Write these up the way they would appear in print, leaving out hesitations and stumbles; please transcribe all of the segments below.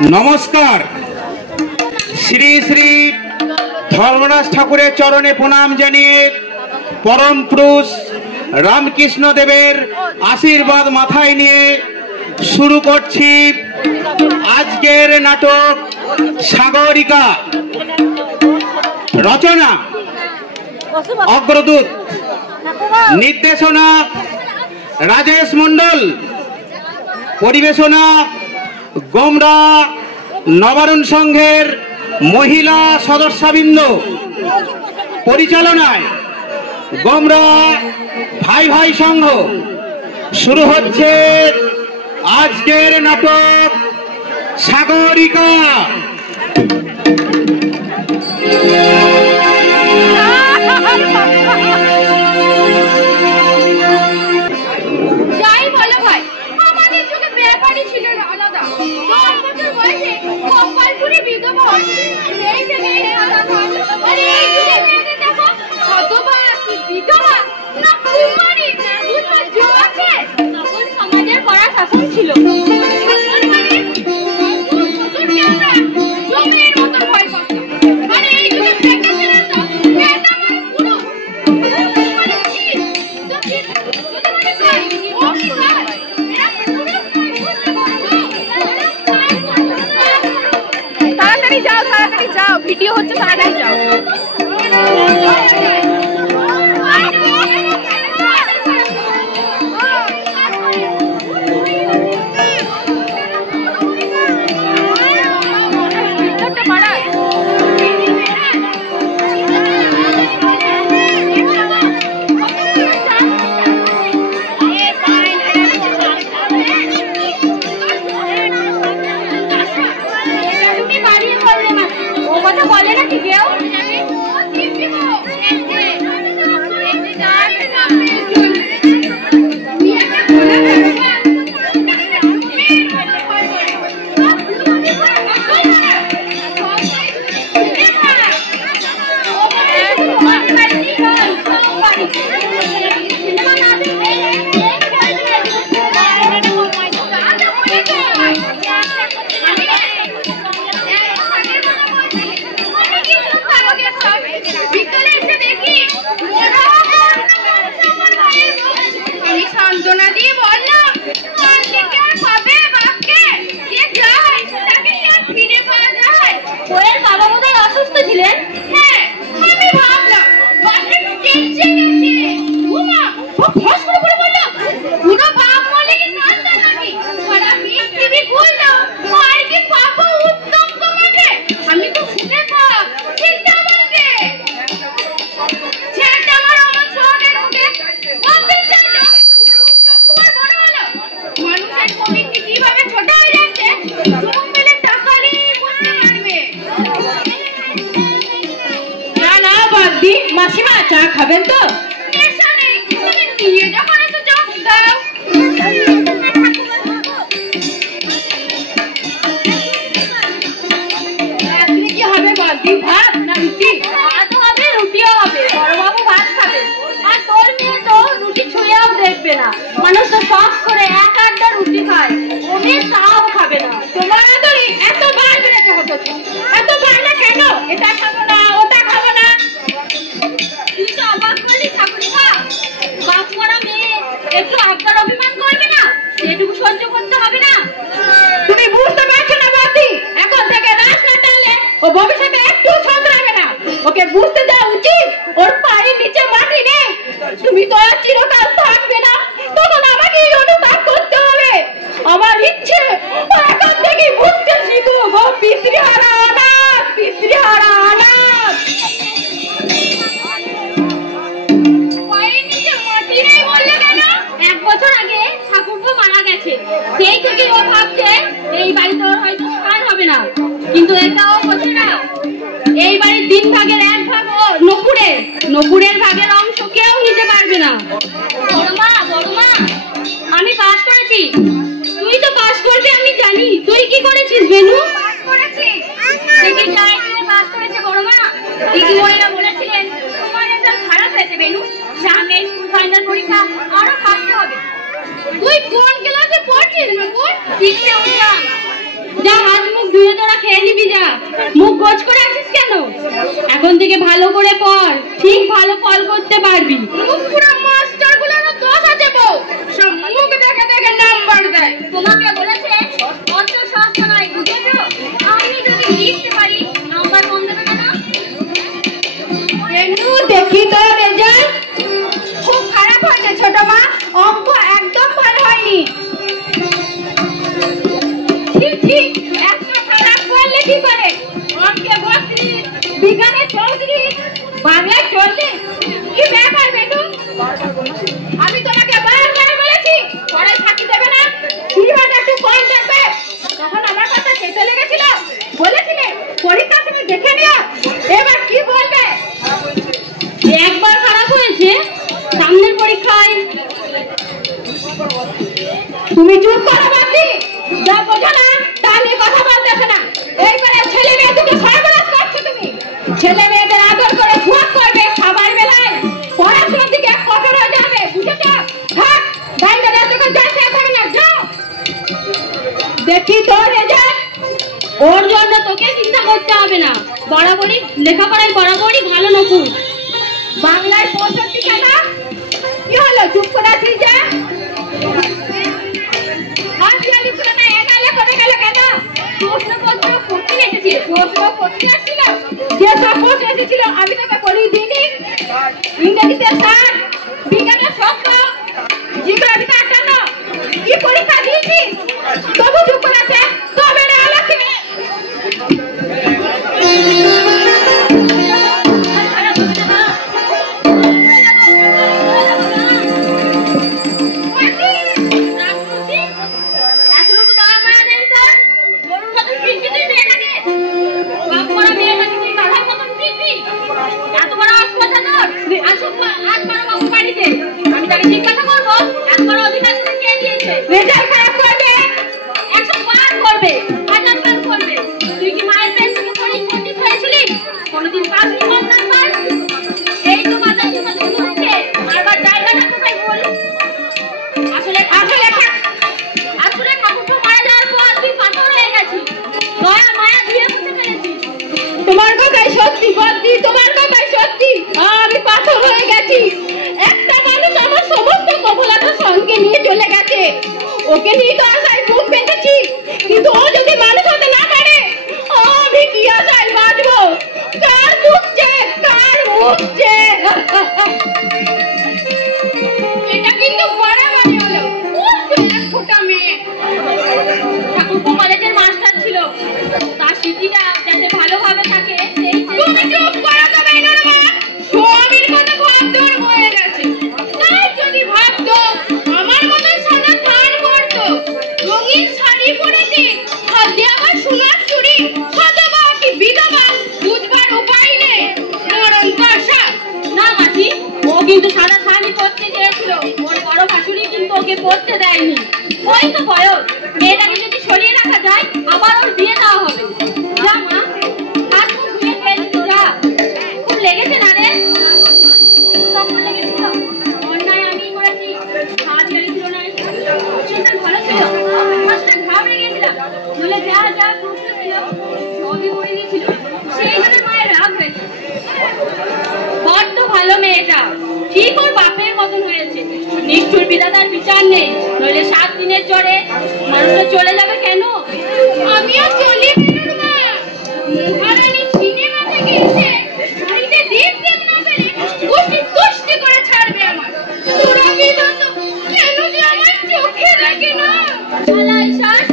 नमस्कार। श्री श्री धर्मराज ठाकुरेर चरणे प्रणाम जानिए परम पुरुष रामकृष्ण देवेर आशीर्वाद माथाय निये शुरू करछि आजकेर नाटक सागरिका। रचना अग्रदूत, निर्देशना राजेश मंडल, परिवेशना गोमरा नवारुण संघेर महिला सदस्यबृंद, परिचालनाय गोमरा भाई भाई संघ। शुरू होच्छे आजकेर नाटक सागरिका। वीडियो होच्छे ताड़ाताड़ी जाओ। তুই কোন ক্লাসে পড়ছিস? যা হাত মুখ তুইও তোরা খেয়ে নিবি যা। মুখ গোছ করে আছিস কেন? এখন থেকে ভালো করে পড়, ঠিক ভালো ফল করতে পারবি। মুখ পুরো মাস্টার গুলোরও দোষ আছে বউ, সব মুখ দেখে দেখে নাম্বার দেয়। তোমাকে বলেছে অত সস্তা নয়, বুঝেছো? আমি যদি লিখতে পারি নাম্বার কম দেবে কেন? রেনু দেখি তো রেজাল্ট। খুব খারাপ হয়েছে ছোট মা, অঙ্ক একদম ভালো হয়নি। ঠিক এত খারাপ করলে কি করে? অঙ্কে 32, বিজ্ঞানে 34, বাংলায় 40। কি ব্যাপার বেটু? আমি তোমাকে বারবার বলেছি পড়ায় ফাঁকি দেবে না, সিলেবাস একটু কম দেখবে। তখন আমার কথা খেতে লেগেছিল, বলেছিলে পরীক্ষার সময় দেখে নিও। এবার কি বলবে? একবার খারাপ হয়েছে, সামনের পরীক্ষায়। তুমি চুপ করো বাপি, যা বোঝো না তা নিয়ে কথা বলতেছ না। এইবারে ছেলে মেয়ে দুটো সর্বনাশ করছো তুমি। ছেলে মেয়েদের আদর করে সুয়াদ করবে, খাবার বেলায় পড়াশোনার দিকে কঠোর হয়ে যাবে, বুঝেছো? থাক, বাইরে যতক্ষণ যাচ্ছে করে না, যাও। দেখি তোর রেজাল্ট। ওর জন্য তোকে চিন্তা করতে হবে না, বরাবরই লেখাপড়ায় বরাবরই ভালো নকুল। বাংলায় 65 কেন? কি হলো, চুপ করে আছিস যে? হাসিয়ালি ছিল না, একালে করে গেল কেন? প্রশ্নপত্র করতে এসেছি। প্রশ্ন করতে আসছিল? যে সব প্রশ্ন এসেছিল আমি তোকে পড়িয়ে দিইনি? ইংরেজিতে 60, বিজ্ঞানে 70, জিওগ্রাফিতে 58। কি পরীক্ষা দিয়েছিস? তবু চুপ করে আছে, তবে না আলোচনা। এতটুকু দয়া মায়া নেই স্যার? গরুর মতো ফিরবি তুই মেয়েটাকে? বাপ করা মেয়েটাকে তুই গাধার মতন ফিরবি? এত বড় অস্পর্ধা তোর? আসুক আজ বড় বাবু বাড়িতে, আমি তাকে জিজ্ঞাসা করবো এত বড় অধিকার তোকে কে দিয়েছে। রেজাল্ট খারাপ করবে, 105 করবে, 1000 করবে। তুই কি মায়ের পেট থেকে পণ্ডিত হয়েছিলিস? কোনোদিন পাসনি কম নাম্বার? এই তো বাজার সীমান্ত হচ্ছে, মারবার জায়গাটা কোথায় বল? আসলে ঠাকুরপো মারা যাওয়ার পর তুই পাথর হয়ে গেছিস, দয়া মায়া ধুয়ে মুছে ফেলেছিস। তোমার কথাই সত্যি বলছি, তোমার কথাই সত্যি। আমি পাথর হয়ে গেছি। একটা মানুষ আমার সমস্ত সফলতার সঙ্গে নিয়ে চলে গেছে, ওকে নিয়ে তো আশায় বুক বেঁধেছি, কিন্তু ও যদি মানুষ হতে না পারে আমি কি আশায় বাঁচবো? কার মুখছে, কার মুখছে? এটা কিন্তু বাড়াবাড়ি হলো। ফোটা মেয়ে ঠাকুরপো কলেজের মাস্টার ছিল, তার স্মৃতিটা যাতে ভালোভাবে থাকে সেই তুমি চুপ করো তো বেগম মা। স্বামীর কথা ভাবতে ওর হয়ে গেছে। তাই যদি ভাবতো আমার মতো সাদা থান পরতো, রঙিন শাড়ি পরেছে, হাতে আবার সোনার চুড়ি, সধবা কি বিধবা বুঝবার উপায় নেই। মরণ দশা। না মাসি, ও কিন্তু সাদা শাড়ি পরতে চেয়েছিল, ওর বড় শাশুড়ি কিন্তু ওকে পরতে দেয়নি। ওই তো বয়স, মেয়েটাকে যদি সরিয়ে রাখা যায় আবার ওর বিয়ে দেওয়া হবে। যা মা, হাত মুখ ধুয়ে ফেলছি যা। খুব লেগেছে না রে? তখন লেগেছিল, অন্যায় আমিই করেছি, হাত লেগেছিল না। সেটা ভালো ছিল, আসলে ঘাবড়ে গিয়েছিলাম, বলে যা যা প্রশ্ন ছিল সবই করে দিয়েছিল, সেই জন্য মায়ের রাগ হয়েছে। বড্ড ভালো মেয়েটা, ঠিক ওর বাপের মতন হয়েছে। নিষ্ঠুর বিধাতার বিচার নেই, নইলে 7 দিনের জ্বরে মানুষটা চলে যাবে কেন? আমিও চলি বেগম মা। মহারানী সিনেমা থেকে এসে বাড়িতে দেখতে না পেরে কুষ্টি কুষ্টি করে ছাড়বে আমার। তোরা বিধাতা কেন যে আমার চোখে লাগে না? শালা ঈশান,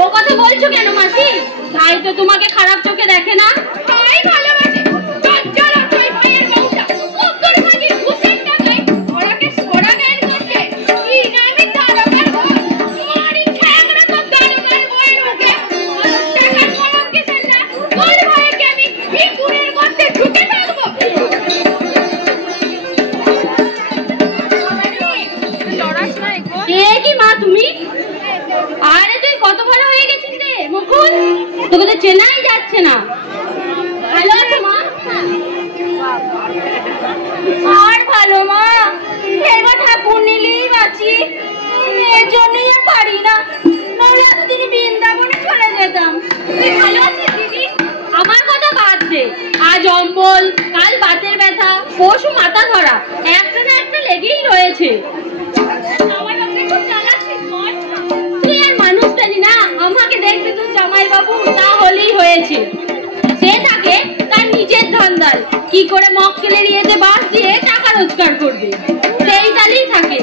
ও কথা বলছো কেন মাসি? ভাই তো তোমাকে খারাপ চোখে দেখে না। তাই ভালোবাসে। চঞ্চল অচল ভাইয়ের বংশা উত্তর ভাগে ঘুষের টাকায় ওরাকে সোড়া জ্ঞান করছে। কি নামে তারকার বউ, মারি ঠ্যাংরা তো তারকার বউয়ের মুখে। টাকার মরণ কিসের না? তোর ভাইকে আমি ভিকুরের গর্তে ঢুকে থাকবো। এ কি মা তুমি? আরে তুই কত ভালো হয়ে গেছিস রে মুকুল, তোকে তো চেনাই যাচ্ছে না। ভালো আছো মা? আর ভালো মা, এবার ঠাকুর নিলেই বাঁচি, এর জন্যই আর পারি না, নাহলে এতদিন বৃন্দাবনে চলে যেতাম। দুর্বল, কাল বাতের ব্যথা, পরশু মাথা ধরা, একটা না একটা লেগেই রয়েছে। তুই আর মানুষ জানি না, আমাকে দেখতে তো জামাই বাবু তাহলেই হয়েছে। সে থাকে তার নিজের ধান্দায়, কি করে মক্কেলের ইয়েতে বাস দিয়ে টাকা রোজগার করবে, সেই তালেই থাকে।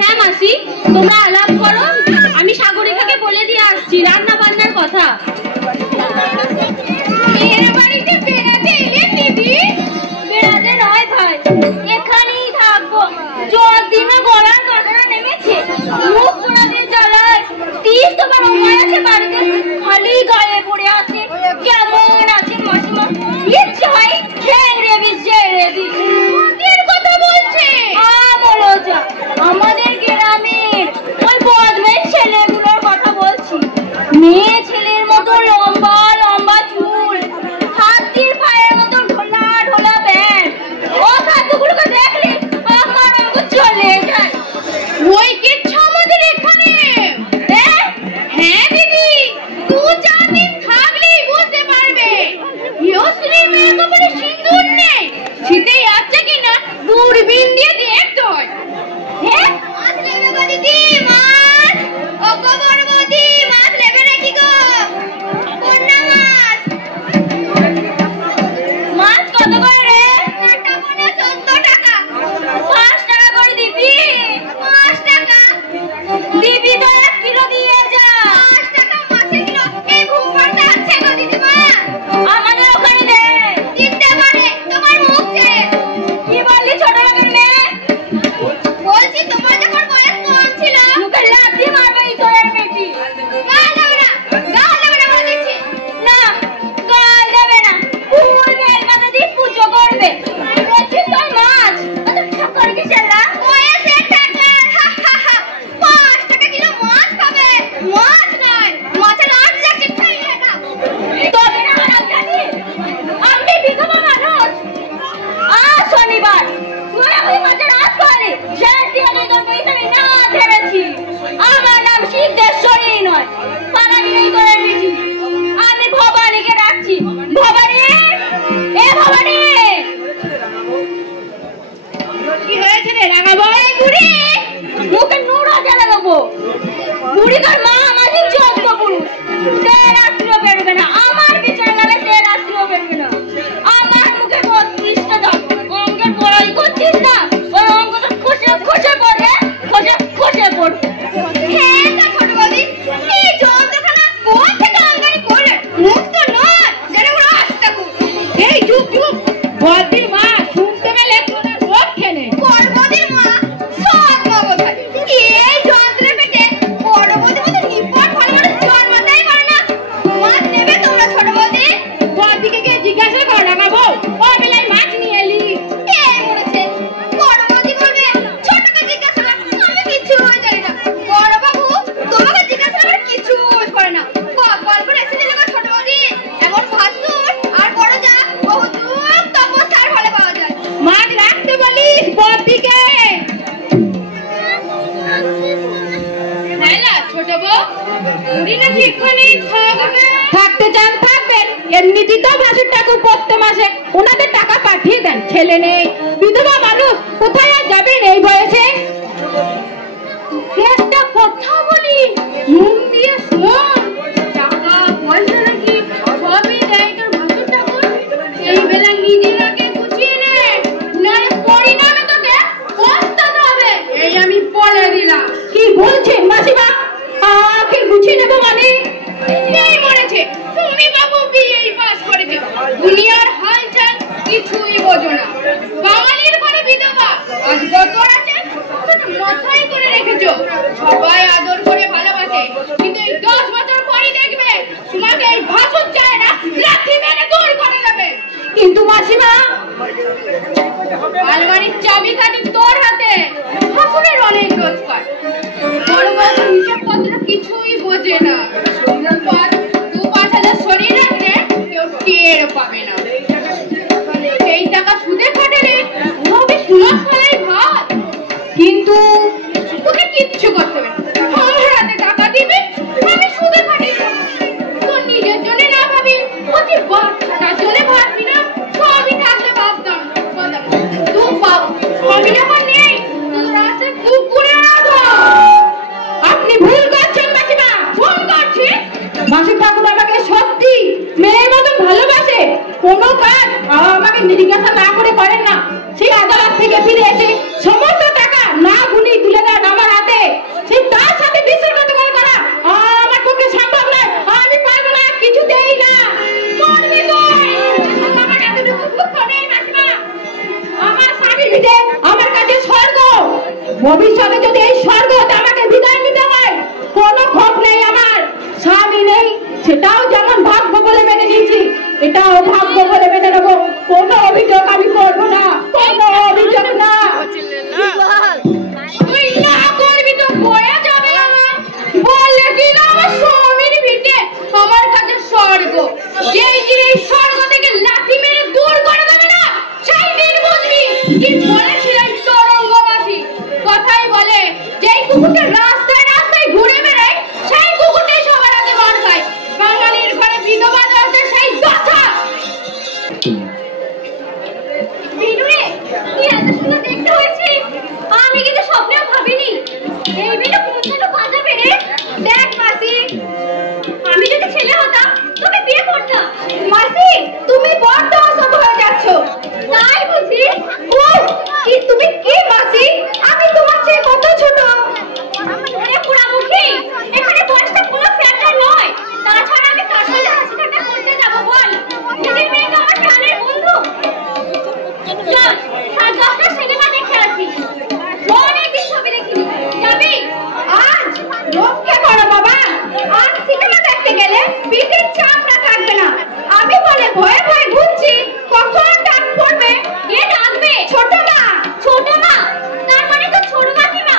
হ্যাঁ মাসি, তোমরা আলাপ করো, আমি সাগরিকাকে বলে দিয়ে আসছি রান্না বান্নার কথা। বেড়াতে নয় ভাই, এখানেই থাকবো। যতদিনে গলার কাঁটাটা নেমেছে, মুখ পোড়াতে জ্বালায়। তিস তোমার অময় আছে বাড়িতে, খালি গায়ে পড়ে আছে। কেমন আছে মাসিমা? ইচ্ছে হয় ঠেংরে বিষ ঝেড়ে দিই। কথা বলছে আমাদের গ্রামের ওই বদমের ছেলেগুলোর কথা বলছি। মেয়ে ছেলের মতো লম্বা লম্বা চুল, হাতির পায়ের মতো ঢোলা ঢোলা প্যান্ট। ও খাদ্যগুলোকে দেখলে আমার অঙ্গ চলে যায়। ওই কিচ্ছু আমাদের এখানে। হ্যাঁ দিদি, তুই যাদিন থাকলেই বুঝতে পারবে। ইয়শ্রী মেয়ে কপালে সিঁদুর নেই, শীতেই আছে কিনা দূরবীন দিয়ে দেখতে হয়। হ্যাঁ, মাছ নেবে গো দিদি, মাছ। ও গো বড় বৌদি, মাছ নেবে নাকি গো? কোন মাছ? মাছ কত করে রে? 14 টাকা। 5 টাকা করে দিবি? 5 টাকা দিবি তো 1 কিলো দিয়ে যা। 5 টাকা মাছের কিলো। এই ঘুমপাড়টা আছে গো দিদিমা, আমাদের ওখানে দে। দিতে পারে তোমার মুখ চেয়ে। কি বললি ছোট লোকের মেয়ে? বলছি তোমার যখন বয়স কম ছিল, মুখে লাথি মারবে এই তোর বেটি। গাল দেবে না, গাল দেবে না বলে দিচ্ছি। না, গাল দেবে না। ফুল বেল পাতা দিয়ে পুজো করবে। দেখছিস তোর মাছ কত ঠাকুর কি চালা বয়সে ঠাকুর। 5 টাকা কিলো মাছ পাবে। মাছ নয়, মাছের আট যাচ্ছে খাইয়ে দাও। তবে না আমার জানি আমি বিধবা মানুষ। আজ শনিবার তুই আমাকে মাছের আজ করে ঝেড়ে দিয়ে নেই, তোর পয়সা আমি না ঝেড়েছি। আমার নাম সিদ্ধেশ্বরী নয়, পাড়া দিয়েই তোর বেটি। আমি ভবানীকে ডাকছি। ভবানী, এ ভবানী। কি হয়েছে রে রাঙাবো? এই বুড়ি মুখে নুড়া জ্বালা দেবো। বুড়ি তোর মা আমাদের চোদ্দ পুরুষ, সে রাত্রিও বেরোবে না। আমার পিছনে নামে সে রাত্রিও বেরোবে না। আমার মুখে 32টা দাঁত। অঙ্কের পড়াই করছিস না, ওই অঙ্কটা খসে খসে পড়ে, খসে খসে পড়বে। হ্যাঁ তা ছোট বৌদি, এই যন্ত্রখানা কোন থেকে আমদানি করলে? মুখ তো নয়, যেন ওরা আস্তা কুক। এই চুপ চুপ, বৌদির মা শুনতে পেলে তোরা রোগ খেলে। বড়বৌদির মা সব মগজ হয়। এই যন্ত্রের পেটে বড়বৌদির মতো নিপট ভালো মানুষ জন্মাতেই পারে না। মাছ নেবে তোমরা ছোট বৌদি? বৌদিকে কে জিজ্ঞাসা কর না বউ, ও বেলায় মাছ নিয়ে এলি। কে বলেছে? বড় বৌদি বলবে ছোটকে জিজ্ঞাসা কর। আমি কিছু জানি না। বড় বাবু তোমাকে জিজ্ঞাসা করার কিছু করে না। কপাল করে এসে দিলে ছোট বৌদি। এমন ভাসুর আর বড় যা বহু দূর তপস্যার ফলে পাওয়া যায়। মাছ রাখতে বলিস বৌদিকে। হ্যাঁ ছোট বউ, বুড়ি নাকি এখানেই থাকবে? থাকতে চান থাকবেন, এমনিতেই তো ভাসুর ঠাকুর প্রত্যেক মাসে ওনাদের টাকা পাঠিয়ে দেন। ছেলে নেই, বিধবা মানুষ, কোথায় আর যাবেন এই বয়সে? একটা কথা বলি, মন দিয়ে শোন। টাকা পয়সা নাকি সবই দেয় তোর ভাসুর ঠাকুর। এই বেলা নিজের আগে গুছিয়ে নে, নয় পরিণামে তোকে পস্তাতে হবে। এই আমি বলে দিলাম। কি বলছেন মাসিমা? আমাকে গুছিয়ে নেবো মানে? এই মরেছে, তুমি বাবু বিয়েই পাস করেছো, দুনিয়ার হালচাল কিছুই বোঝো না। বাঙালির ঘরে বিধবা আজ বছর আছে, মাথায় করে রেখেছো। সবাই আদর করে ভালোবাসে, কিন্তু এই 10 বছর পরই দেখবে তোমাকে এই ভাসুর চায় না, লাঠি মেরে দূর করে দেবে। কিন্তু মাসিমা, আলমারির চাবিকাঠি তোর হাতে। ভাসুরের অনেক রোজগার, বড় বড় হিসাব পত্র কিছুই বোঝে না। ভবিষ্যতে যদি এই স্বর্গ আমাকে বিদায় নিতে হয়, কোনো ক্ষোভ নেই, আমার স্বামী নেই, সেটাও যেমন ভাগ্য বলে মেনে নিয়েছি, এটাও ভাগ্য বলে মেনে নেবো। কোনো অভিযোগ আমি করবো না, কোনো অভিযোগ না। তুই না করবি তো বয়া যাবে না। বললে কি না আমার স্বামীর ভিটে আমার কাছে স্বর্গ, যেই দিন এই স্বর্গ থেকে লাথি মেরে দূর করে দেবে না, সেই দিন বুঝবি কি বলেছিলেন তরঙ্গবাসী। কথাই বলে যেই কুকুরটা রাস্তায় রাস্তায় ঘুরে বেড়ায়, সেই কুকুরটাই সবার আগে মার খায়। বাঙালির ঘরে বিধবা দরজা সেই কথা। বিনুরে, তুই এত সুন্দর দেখতে হয়েছিস, আমি কিন্তু স্বপ্নেও ভাবিনি। এই মেয়েটা কোনটা বাজাবে রে। দেখ মাসি, আমি যদি ছেলে হতাম তোকে বিয়ে করতাম। মাসি, তুমি বড্ড অসভ্য হয়ে যাচ্ছ। তাই বুঝি? উফ, কি তুমি কি মাসি, আমি তোমার চেয়ে কত ছোট। ওরে পোড়ামুখী, এখানে বয়সটা কোনো ফ্যাক্টর নয়। তাছাড়া আমি কার সাথে হাসি ঠাট্টা করতে যাবো বল? যদি মেয়েটা আমার প্রাণের বন্ধু। চল, আর 10টা সিনেমা দেখে আসি। অনেকদিন ছবি দেখিনি, যাবি? আজ রক্ষে করো বাবা, আজ সিনেমা দেখতে গেলে পিঠের চামড়া থাকবে না। আমি বলে ভয়ে ভয়ে ঘুরছি, কখন ডাক পড়বে। কে ডাকবে? ছোট মা। ছোট মা? তার মানে তো ছোট কাকিমা।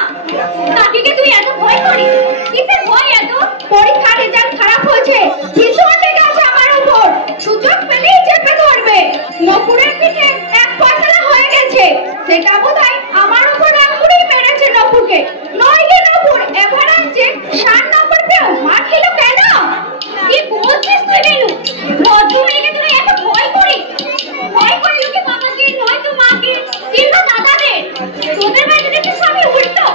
কাকিকে তুই এত ভয় করিস? কিসের ভয় এত? পরীক্ষার রেজাল্ট খারাপ হয়েছে, ভীষণ রেগে আছে আমার উপর, সুযোগ পেলেই চেপে ধরবে। নপুরের পিঠে এক ফয়সালা হয়ে গেছে, সেটা বোধহয় আমার উপর রাগ করেই মেরেছে নপুরকে। নইলে নপুর এভারেজে 7 নম্বর পেও মার খেলো কেন? কি বলছিস তুই বেনু? ভদ্রমেয়েকে তুই এত ভয় করিস? ভয় করলি কি বাবাকে, নয়তো মাকে কিংবা দাদাকে? তোদের বাড়িতে দেখি সবই উল্টো।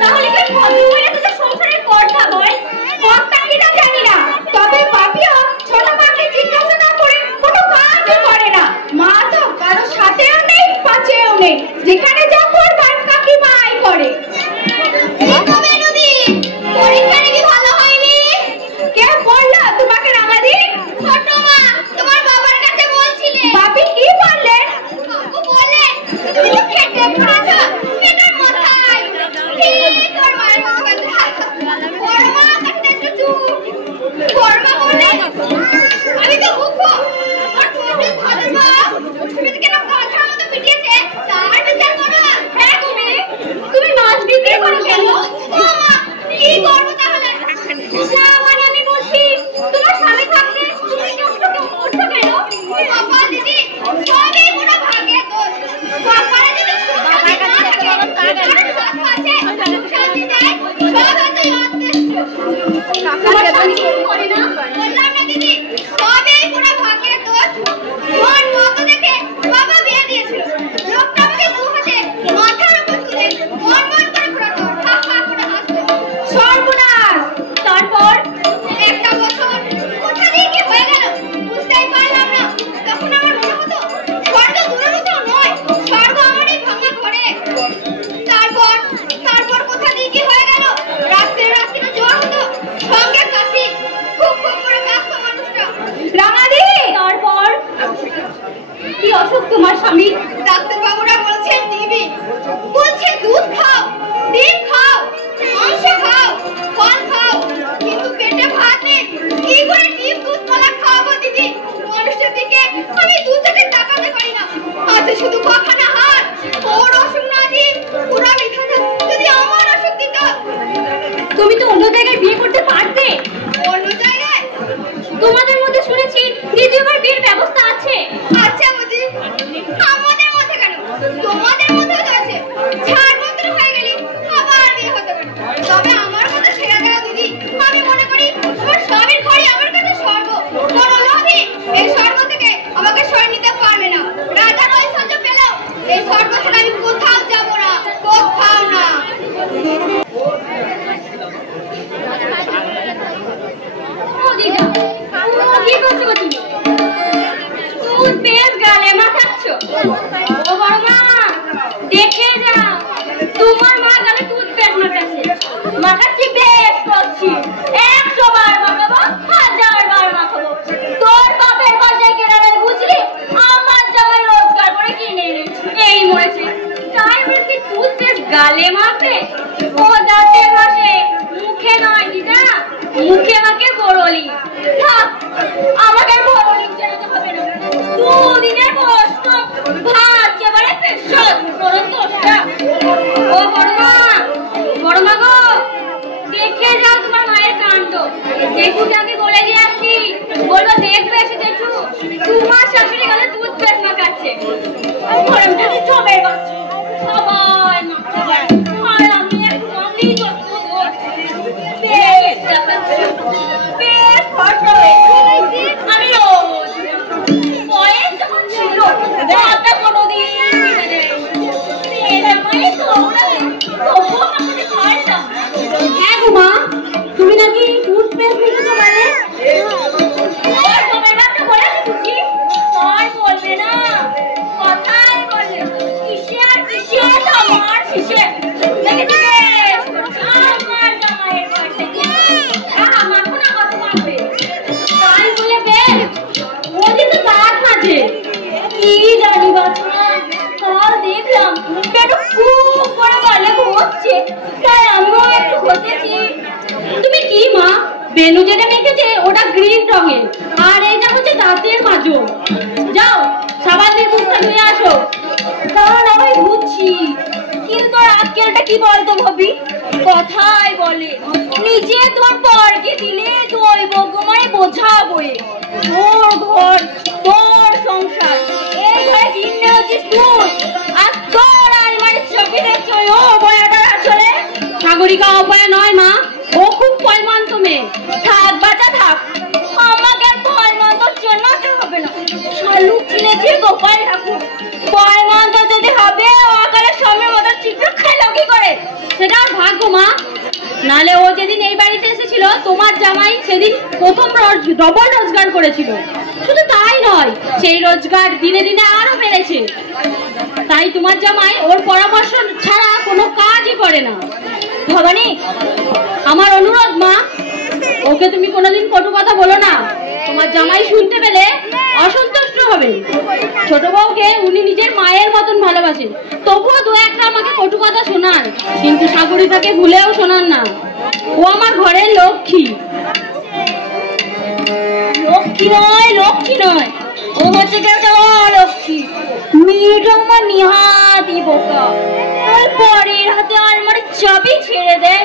তাহলে কি ভদ্রমেয়ে তোদের সংসারের কর্তা হয়? কর্তা কিনা জানি না, তবে বাপিও ছোট মাকে জিজ্ঞাসা না করে কোনো কাজও করে না। মা তো কারো সাথেও নেই, পাশেও নেই, যেখানে যা করবার কাকিমাই করে। পরীক্ষা নাকি ভালো হয়নি? কে বললো তোমাকে রাঙাদি? ছোট মা, তোমার বাবার কাছে বলছিলে। বাপি কি বললেন? বাবু বললেন তুমি তো খেতে খাওয়া পেটের মাথায়। ঠিক তোর মায়ের কথা। বড় মা কাছে একটু চুপ। বড় মা বলে আমি তো মুখ আর তুমি ভালো মা, তুমি কেন কথা মতো পিটিয়েছে তার বিচার করো। হ্যাঁ তুমি মাছ বিক্রি করো কেন? কি করবো তাহলে? মানে আমি বলছি তোমার স্বামী থাকতে তুমি কষ্টকে করছো কেন? বাবা দিদি সবই পুরো ভাগ্যের দোষ। বাবারা যদি বাবার কাছে থাকে তার কাছে শান্তি দেয়, সব হয়তো তোমার স্বামী কিছু করে না। বললাম না দিদি, সবই পুরো ভাগ্যের দোষ। মন মতো দেখে বাবা বিয়ে দিয়েছিল। লোকটা আমাকে দু হাতে মাথার উপর তুলে মন মন করে ঘোরাতো, হা হা করে হাসতো। সর্বনাশ! তারপর একটা বছর কোথা দিয়ে কি হয়ে গেল বুঝতেই পারলাম না। তখন আমার মনে হতো স্বর্গ দূরের কোথাও নয়, স্বর্গ আমার এই ভাঙা ঘরে। তারপর কোথা দিয়ে কি হয়ে গেল, রাত্রে জ্বর হতো, সঙ্গে কাশি, খুব খুব করে ব্যস্ত মানুষটা। রাঙাদি, তারপর কি অসুখ তোমার স্বামী? ডাক্তার বাবুরা বলছেন টিবি। বলছে দুধ খাও, ডিম খাও, মাংস খাও, ফল খাও, কিন্তু পেটে ভাত নেই। কি করে ডিম দুধ কলা খাওয়াবো দিদি? মানুষের দিকে আমি দু চোখে তাকাতে পারি না, হাতে শুধু কখানা হাত। ওর অসুখ না দিয়ে পুরা বিধাতা যদি আমার অসুখ দিত। তুমি তো অন্য জায়গায় বিয়ে করতে পারতে। অন্য জায়গায়? তোমাদের মধ্যে শুনেছি দ্বিতীয়বার বিয়ের ব্যবস্থা আছে। আচ্ছা বুঝি, আমাদের মধ্যে কেন? তোমাদের মধ্যে তো আছে। ছাড়পত্র হয়ে গেলে আবার বিয়ে হতে পারে। তবে আমার কথা ছেড়ে দাও দিদি, আমি মনে করি তোমার স্বামীর ঘরই আমার কাছে স্বর্গ। বড় লোভী, এই স্বর্গ থেকে আমাকে সরিয়ে নিতে পারবে না। রাজার ঐশ্বর্য পেলেও এই স্বর্গ ছেড়ে আমি কোথাও যাবো না, কোথাও না। ও দিদা, কি করছো তুমি? দুধ পেঁয়াজ গালে মাখাচ্ছ? ও বড় মা, দেখে যাও, তোমার মা গালে দুধ পেঁয়াজ মাখাচ্ছে। মাখাচ্ছি বেশ করছি, 100 বার মাখাবো, 1000 বার মাখাবো। তোর বাপের বাসায় কেনারে বুঝলি আমার জামাই রোজগার করে কিনে এনেছি, এই মরেছে। তাই বলছি দুধ পেঁয়াজ গালে মাখে ও দাঁতে ঘষে, মুখে নয় দিদা, মুখে মাখে বড়লি। আমাকে বড়লি চালাতে হবে না, দুদিনের কষ্ট ভাত এবারে পেশাদ দোষটা। ও বড় মা গো, দেখে যাও তোমার মায়ের কাণ্ড। জেঠুটাকে বলে দিয়ে আসছি, বলবো দেখবে এসে জেঠু তোমার শাশুড়ি গেলে দুধ পেট মাখাচ্ছে। গরমটা জমের বাচ্চা সবাই মাখতে পারে, আর আমি একদমই আমি রোজ বয়স যখন ছিল রাতটা কোনোদিন হ্যাঁ গো মা, তুমি নাকি টুথপেস্ট লিখেছো মানে? বলবে না, কথাই বলবে কিসে আর কিসে আমার শিশে লেগেছে আমার জামাইয়ের পাশে। মাখো না, কত মাখবে তাই বলে বেশ ও কিন্তু দাঁত মাঝে কি জানি বাচ্চা। কাল দেখলাম কেন খুব করে গালে ঘষছে, তাই আমিও একটু ঘষেছি। তুমি কি মা, বেনু যেটা মেখেছে ওটা গ্রিন রঙের, আর এটা হচ্ছে দাঁতের মাজো। যাও সাবান দিয়ে মুখটা ধুয়ে আসো। কারণ আমি ধুচ্ছি, কিন্তু আজকালটা কি বলতো ভাবি, কথাই বলে নিজে তোর পরকে দিলে দৈব গোমায় বোঝা বয়ে। তোর ঘর তোর সংসার, এই ঘরে দিনে হচ্ছিস তুই, আর তোর আলমারির চোখে দেখছো ও বয়াটার আসলে। সাগরিকা অপয়া নয় মা, ও খুব পয়মান্ত মেয়ে। থাক বাচ্চা থাক, আমাকে পয়মান্তর জন্য হবে না। শালুক কিনেছে গোপাল ঠাকুর, পয়মান্ত যদি হবে ও আকারের সামনে মতো চিত্র খেলো কি করে? সেটা ভাগ্য মা, নালে ও যেদিন এই বাড়িতে এসেছিল তোমার জামাই সেদিন প্রথম ডবল রোজগার করেছিল। শুধু তাই নয়, সেই রোজগার দিনে দিনে আরো বেড়েছে। তাই তোমার জামাই ওর পরামর্শ ছাড়া কোনো কাজই করে না। ভবানী, আমার অনুরোধ মা, ওকে তুমি কোনোদিন কটু কথা বলো না। তোমার জামাই শুনতে পেলে অসন্তুষ্ট হবে। ছোট বউকে উনি নিজের মায়ের মতন ভালোবাসেন, তবুও দু একটা আমাকে কটু কথা শোনান, কিন্তু সাগরিকাকে ভুলেও শোনান না। ও আমার ঘরের লক্ষ্মী। লক্ষ্মী নয়, লক্ষ্মী নয়, ও হচ্ছে একটা অলক্ষ্মী। মেয়েটা আমার নিহাতি বোকা। পরের হাতে আলমারির চাবি ছেড়ে দেয়।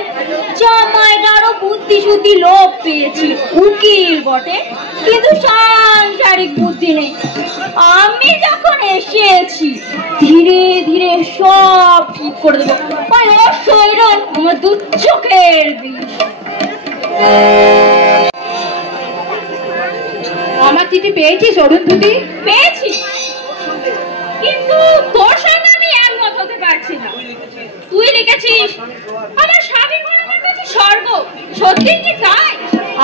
জামাইটা আরো বুদ্ধি শুদ্ধি লোক পেয়েছি, উকিল বটে, কিন্তু সাংসারিক বুদ্ধি নেই। আমি যখন এসেছি ধীরে ধীরে সব ঠিক করে দেবো। অশৈরন আমার দু চোখের বিষ। আমার চিঠি পেয়েছিস অরুন্ধতি? পেয়েছি, কিন্তু তোর সঙ্গে আমি একমত হতে পারছি না। তুই লিখেছিস আমার স্বামী আমার কাছে স্বর্গ, সত্যি কি তাই?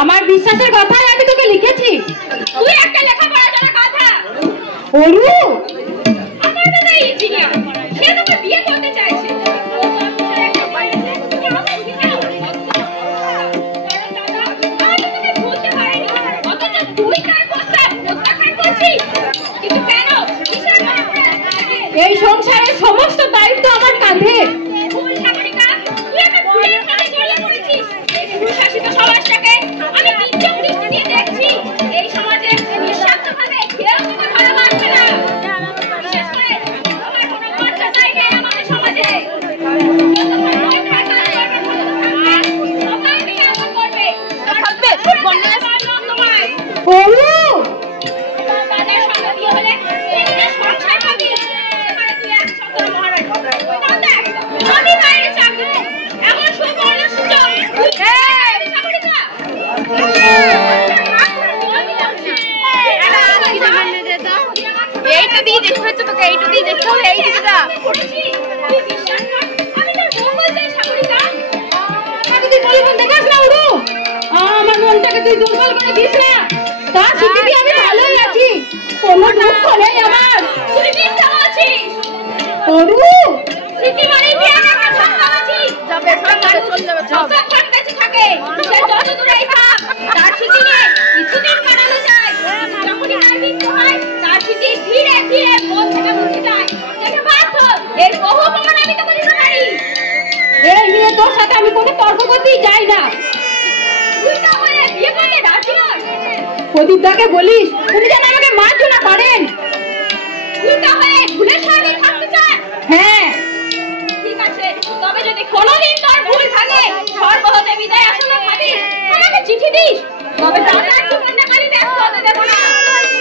আমার বিশ্বাসের কথাই আমি তোকে লিখেছি। তুই একটা লেখাপড়া জানা কথা। অরু, আমার দাদা ইঞ্জিনিয়ার, সে তোকে বিয়ে করতে চাইছে। এই সংসারের সমস্ত দায়িত্ব আমার কাঁধে। আমার মনটাকে তুই দুর্বল করে দিস না, তার স্মৃতি আমি ভালোই আছি, কোনো দুঃখ নেই আমার। তুই চিন্তা আছিস অরু, স্মৃতি মানে কি আমার কথা আছিস? যাবে সরকারে চলে যাবে, যত ফান বেঁচে থাকে সে যত দূরেই থাক, তার স্মৃতি নিয়ে কিছুদিন কাটানো যায়। যখনই তার মৃত্যু হয় তার স্মৃতি ধীরে ধীরে মন থেকে মুছে যায়। দেখে ভাব, এর বহু প্রমাণ আমি তোকে দিতে পারি। বিবাহ করতেই চাই না। উল্টা হয়ে বিয়ে করলে রাজি হস? প্রদীপদাকে বলিস উনি যেন আমাকে মার্জনা করেন। উল্টা হয়ে ভুলের সঙ্গে থাকতে চান? হ্যাঁ ঠিক আছে, তবে যদি কোনোদিন তোর ভুল থাকে সর্বহতে বিদায় আসলে ভাবিস আমাকে চিঠি দিস, তবে দাদার জীবনটা খালি ব্যস্ত হতে দেবো না।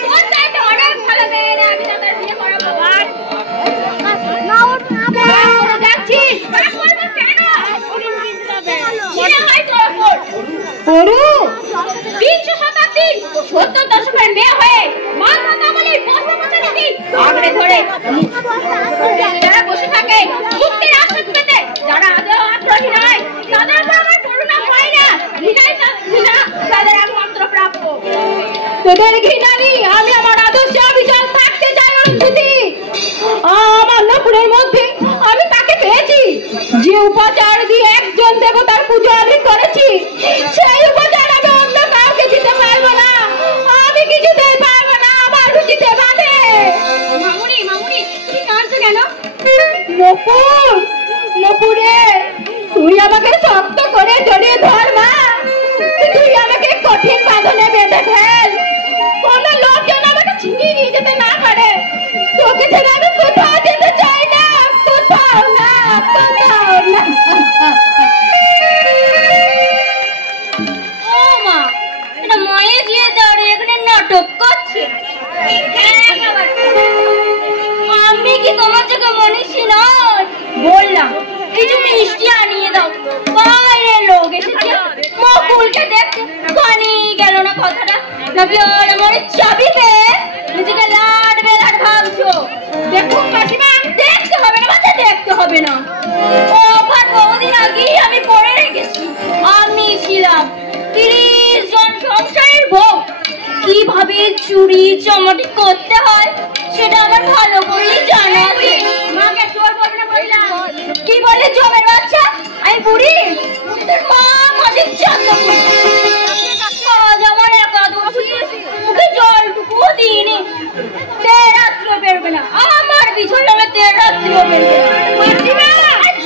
তোর চাইতে অনেক ভালো মেয়েরা আমি দাদার বিয়ে করাবো। যাচ্ছিস কেন? মনে হয় তোর ওপর পড়ু 300 শতাব্দীর 70 দশকের মেয়ে হয়ে মান মতাবলীর বস্ত্রপচারী আগড়ে ধরে যারা বসে থাকে মুক্তির আশ্বাস পেতে, যারা আদৌ আগ্রহী নয় তাদের উপর আমার করুণা হয় না। তাদের একমাত্র প্রাপ্য। তোদের ঘৃণানি আমি আমার আদর্শে অবিচল থাকতে চাই। অস্তুতি আমার নকুলের মধ্যে আমি তাকে পেয়েছি যে উপচার দিয়ে একজন দেবতার পুজো আমি করেছি, সেই উপচার আমি অন্য কাউকে দিতে পারবো না। আমি কিছুতেই পারবো না, আমার রুচিতে বাঁধে। মামুনি তুমি কাঁদছো কেন? নকুল নকুরে তুই আমাকে শক্ত করে জড়িয়ে ধর মা, তুই আমাকে কঠিন বাঁধনে বেঁধে ফেল, কোন লোক যেন আমাকে ছিনিয়ে নিয়ে যেতে না পারে। তোকে ছেড়ে আমি কোথাও যেতে চাই না, কোথাও না, কোথাও না। ও মা, এটা মায়ে দিয়ে দাঁড়িয়ে এখানে নাটক করছে। আমি কি তোমার চোখে মনীষী নয়? বললাম কিছু মিষ্টি আনিয়ে দাও, বাইরে লোক এসেছে মকুলকে দেখতে। কানে গেল না কথাটা, নাকি আর আমার চাবি পেয়ে নিজেকে লাড বেলাড ভাবছো? দেখুন কাকিমা, দেখতে হবে না বাচ্চা, দেখতে হবে না। ওভার বহুদিন আগেই আমি পড়ে রেখেছি। আমি ছিলাম 30 জন সংসারের বউ। কিভাবে চুরি চমটি করতে হয় সেটা আমার ভালো করেই জানা আছে। মাকে চোর বলবে না বললাম। কি বলে জমের বাচ্চা? আমি বুড়ি? তোর মা মাঝে চাঁদ আজ আমার একাদশী, মুখে জলটুকুও দিইনি। রাত্রে বেরোবে না, আমার বিছন নামে রাত্রেও বেরোবে না।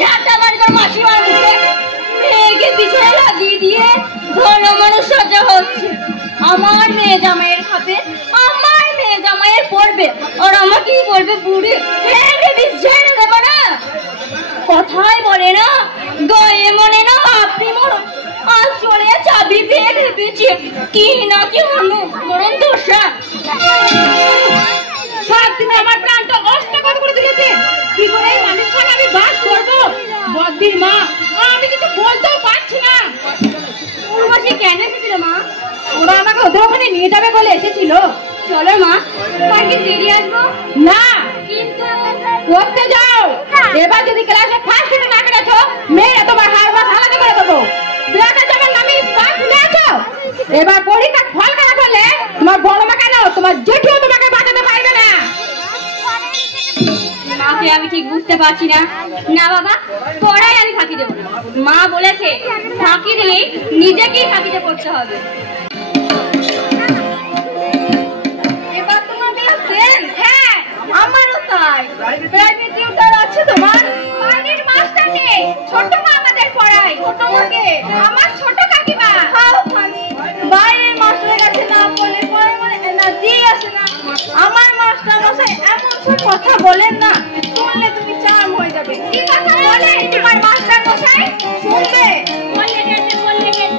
চারটা বাড়ি তোর মাসিমার মুখে মেয়েকে পিছনে লাগিয়ে দিয়ে ভালো মানুষ সাজা হচ্ছে। আমার মেয়ে জামাইয়ের খাবে, আমার মেয়ে জামাইয়ের পড়বে, আর আমাকেই বলবে বুড়ি। ঝেড়ে দেবো না। কথাই বলে না, গায়ে মনে না আপনি মরণ। আজ চলে চাবি পেয়ে ভেবেছি কি না কি হলো মরণ দোষা। সারাদিন আমার প্রাণটা অষ্টকর করে দিয়েছে। কি করে এই মানুষের সঙ্গে আমি বাস করবো? বদ্দির মা, আমি কিছু বলতেও পারছি না। উর্বশী কেন এসেছিল মা? ওরা আমাকে ওদের ওখানে নিয়ে যাবে বলে এসেছিল। চলো মা, কালকে দেরি আসবো না, কিন্তু পড়তে যাও। এবার যদি ক্লাসে ফার্স্ট হতে না পেরেছো, মেয়েরা তোমার হাড় মাস আলাদা করে দেবো। ব্লাডে যাবে নামি পাস নিয়েছো। এবার পরীক্ষা ফল খারাপ হলে তোমার বড় মা কেন তোমার জেঠিও তোমাকে বাঁচাতে পারবে না। মাকে আমি ঠিক বুঝতে পারছি না। না বাবা, পড়াই আমি ফাঁকি দেবো না। মা বলেছে ফাঁকি দিলেই নিজেকেই ফাঁকিতে পড়তে হবে। এবার তোমার ক্লাস 10? হ্যাঁ, আমারও তাই। প্রাইভেট টিউটর আছে তোমার? বাইরের মাস্টার নেই, ছোট মা আমাদের পড়ায়। ছোট মাকে? আমার ছোট কাকিমা। হাউ ফানি, বাইরের মাস্টারের কাছে না বলে পড়ে মানে এনার্জি আসে না। আমার মাস্টার মশাই এমন সব কথা বলেন না, শুনলে তুমি চার্ম হয়ে যাবে। কি কথা বলে তোমার মাস্টার মশাই? শুনবে? বললে গেছে, বললে গেছে।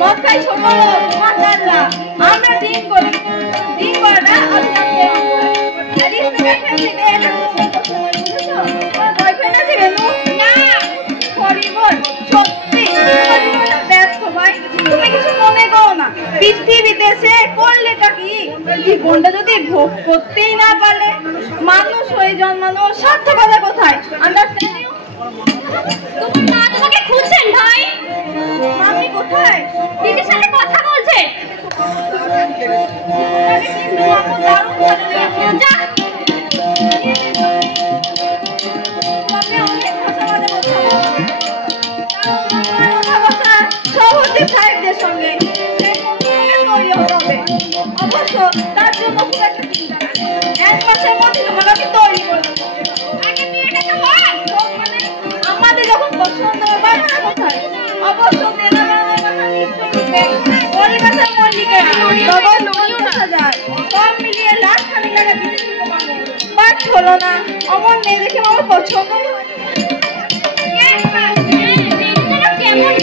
মদ খাই ছোট লোক, মাদাররা, আমরা দিন করি, দিন করে না বয়ফ্রেন্ড আছে বেনু? না, সরি বল। জীবনটা যদি ভোগ করতেই না পারলে মানুষ হয়ে জন্মানো সার্থকতা কোথায়? Understand you? তোমার মা তোমাকে খুঁজছেন ভাই। মাম্মি কোথায়? দিদির সাথে কথা বলছে। কিন্তু আমার দারুণ ভালো লেগেছে। যা। তবে অনেক ভাষাবাদে কথা বলছে। কারণ আমার কথাবার্তা সব হচ্ছে সাহেবদের সঙ্গে। সে কোনোভাবে তৈরি হতে হবে। অবশ্য তার জন্য খুব একটা চিন্তা নেই। 1 মাসের মধ্যে তোমাকে আমি তৈরি করে দেবো। আগে বিয়েটা তো হয়। মানে আমাদের যখন পছন্দ হবে বাড়ানো কোথায়? অবশ্য দেনা বাড়ানোর কথা নিশ্চয়ই উঠবে। পরিবেশের মল্লিকেরা ডবল লড়িও দেখা যায়। সব মিলিয়ে লাখ খানিক টাকা বিদেশ দিতে পারবো। বাট হলো না। অমন মেয়ে দেখে আমার পছন্দই হয়। কেমন